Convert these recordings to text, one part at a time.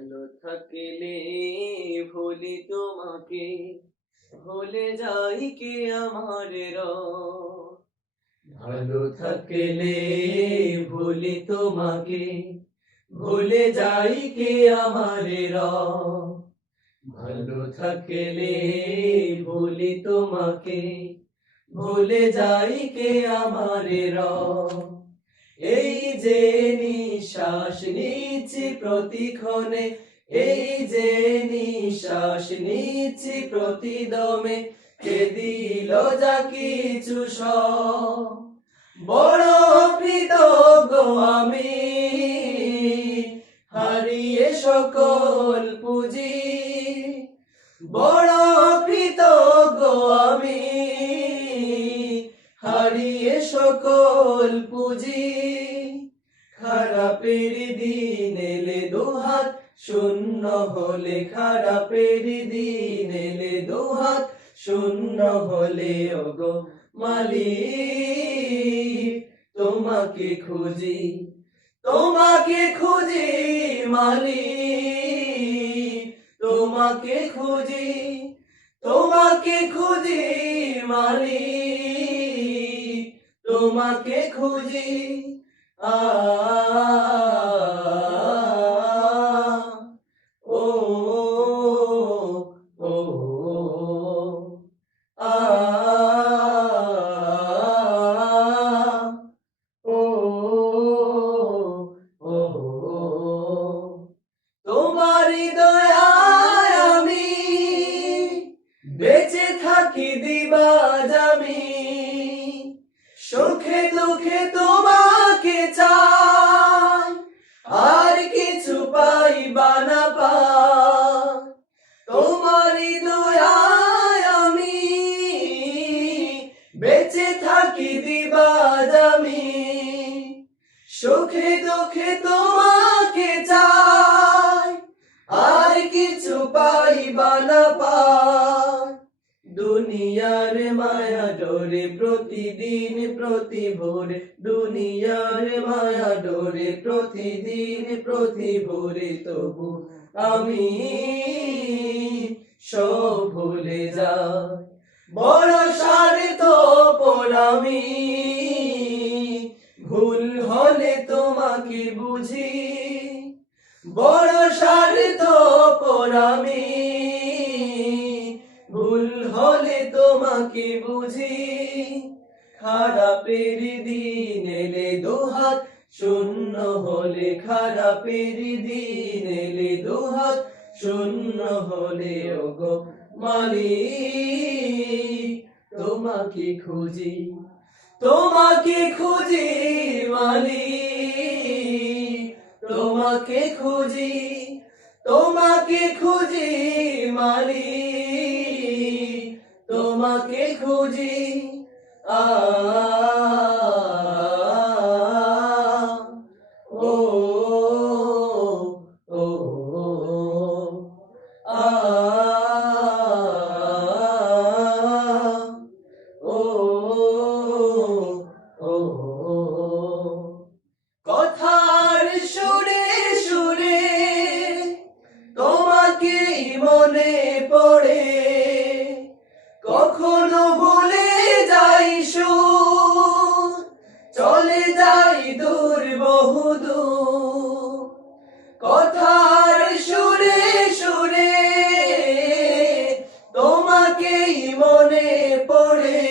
ভালো থাকলে ভুলি তোমাকে, ভুলে যাই কি আমার ভালো থাকলে ভুলি তোমাকে, ভুলে যাই কি আমার ভালো থাকলে ভুলি তোমাকে, ভুলে যাই কে আমার এই যে নিঃশ্বাস নিচ্ছি প্রতিক্ষণে, এই যে নিঃশ্বাস নিচ্ছি প্রতিদমে, কে দিল যা কিছু বড় কৃতজ্ঞ আমি, হারিয়ে সকল পুঁজি, বড় কৃতজ্ঞ আমি, হারিয়ে সকল পুঁজি। খারাপের দিন এলে দুহাত শূন্য হলে, খারাপের দিন এলে দুহাত শূন্য হলে ওগো মালিক তোমাকে খুঁজি, তোমাকে খুঁজি মালিক, তোমাকে খুঁজি, তোমাকে খুঁজি মালিক, তোমাকে খুঁজি। আ ও ও আ ও ও তোমারি দয়ায় আমি বেঁচে থাকি দিবাজ আমি, সুখে দুঃখে তোমাকে চাই, আর কিছু পাইবা না পাই। তোমারি দয়ায় আমি বেঁচে থাকি দিবাজ আমি, সুখে দুঃখে তোমাকে চাই, আর কিছু পাইবা না পাই। দুনিয়ার মায়া ডোরে প্রতিদিন প্রতি ভোরে, দুনিয়ার মায়া ডোরে প্রতিদিন প্রতি ভোরে, তবু আমি সব ভুলে যাই। বড় স্বার্থপর আমি, ভুল হলে তোমাকে বুঝি, বড় স্বার্থপর আমি, ভুল হলে তোমাকে বুঝি। খারাপের দিন এলে দুহাত শূন্য হলে, খারাপের দিন এলে দুহাত শূন্য হলে ওগো মালিক তোমাকে খুঁজি, তোমাকে খুঁজি মালিক, তোমাকে খুঁজি, তোমাকে খুঁজি মালিক, তোমাকে খুঁজি। আ ও ও আ ও ও কথার সুরে সুরে তোমাকেই মনে পড়ে, কখনো ভুলে যাই সুর, চলে যাই দূর বহুদূর। কথার সুরে সুরে তোমাকেই মনে পড়ে,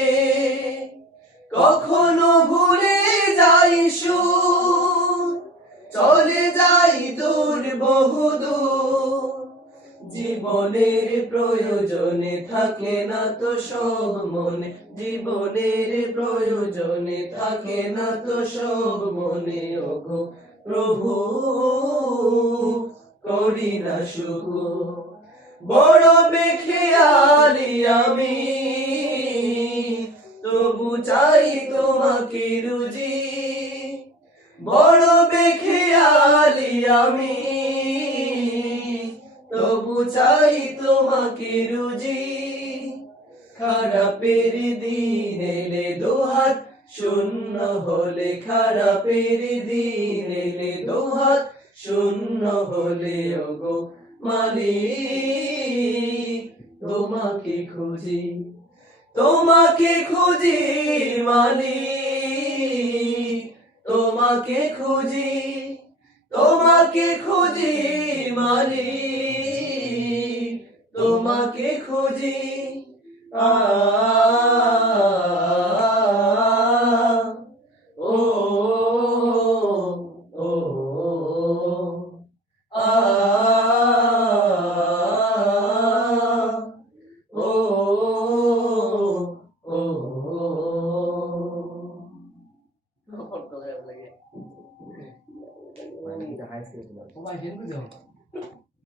কখনো ভুলে যাই সুর, চলে যাই দূর বহুদূর। জীবনের প্রয়োজনে থাকে না তো সব মনে, জীবনের প্রয়োজনে থাকে না তো সব মনে, ওগো প্রভু করি না শুভ। বড় বেখেয়ালি আমি, তবু চাই তোমাকে রুজি, বড় বেখেয়ালি আমি, তবু চাই তোমাকে রুজি। খারাপের দিন এলে দুহাত শূন্য হলে, খারাপের দিন এলে দুহাত শূন্য হলেও গো মালিক তোমাকে খুঁজি, তোমাকে খুঁজি মালিক, তোমাকে খুঁজি, তোমাকে খুঁজি মালিক, তোমাকে খুঁজি। আ ও ও আ ও ও Hãy subscribe cho kênh Ghiền Mì Gõ để không bỏ lỡ những video hấp dẫn.